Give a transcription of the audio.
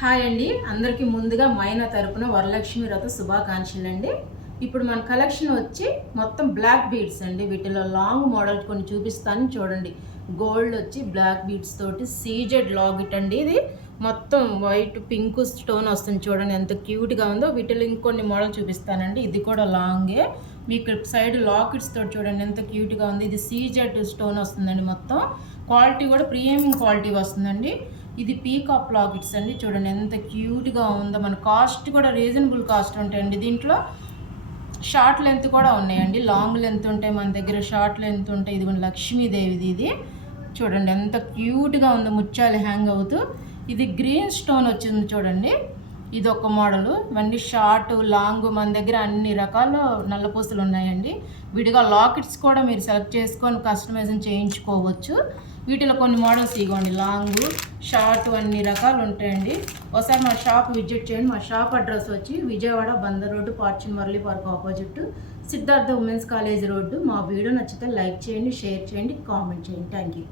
Hi అండి, అందరికీ ముందుగా మైనా తరపున వరలక్ష్మి వ్రత శుభాకాంక్షలు అండి. ఇప్పుడు మన కలెక్షన్ వచ్చి మొత్తం బ్లాక్ బీడ్స్ అండి. వీటిలో లాంగ్ మోడల్ కొన్ని చూపిస్తాను చూడండి. గోల్డ్ వచ్చి బ్లాక్ బీడ్స్ తోటి సీజెడ్ లాగిట్ అండి. ఇది మొత్తం వైట్ పింక్ స్టోన్ వస్తుంది చూడండి, ఎంత క్యూట్గా ఉందో. వీటిలో ఇంకొన్ని మోడల్ చూపిస్తానండి. ఇది కూడా లాంగే, మీకు సైడ్ లాకెట్స్ తోటి చూడండి ఎంత క్యూట్గా ఉంది. ఇది సీజెడ్ స్టోన్ వస్తుందండి. మొత్తం క్వాలిటీ కూడా ప్రీమియం క్వాలిటీ వస్తుందండి. ఇది పీకాక్ లాకెట్స్ అండి, చూడండి ఎంత క్యూట్గా ఉందో. మన కాస్ట్ కూడా రీజనబుల్ కాస్ట్ ఉంటాయండి. దీంట్లో షార్ట్ లెంత్ కూడా ఉన్నాయండి, లాంగ్ లెంత్ ఉంటాయి మన దగ్గర, షార్ట్ లెంత్ ఉంటాయి. ఇది లక్ష్మీదేవిది. ఇది చూడండి ఎంత క్యూట్గా ఉందో, ముత్యాలు హ్యాంగ్ అవుతూ. ఇది గ్రీన్ స్టోన్ వచ్చింది చూడండి, ఇది ఒక మోడలు. ఇవన్నీ షార్ట్ లాంగ్ మన దగ్గర అన్ని రకాల నల్లపూసలు ఉన్నాయండి. విడిగా లాకెట్స్ కూడా మీరు సెలెక్ట్ చేసుకొని కస్టమైజేషన్ చేయించుకోవచ్చు. వీటిలో కొన్ని మోడల్స్ ఇవ్వండి, లాంగ్ షార్ట్ అన్ని రకాలు ఉంటాయండి. ఒకసారి మా షాప్ విజిట్ చేయండి. మా షాప్ అడ్రస్ వచ్చి విజయవాడ బందర్ రోడ్డు, పార్చిన్ Murali park opposite, Siddhartha women's college road. మా వీడియో నచ్చితే లైక్ చేయండి, షేర్ చేయండి, కామెంట్ చేయండి. Thank you.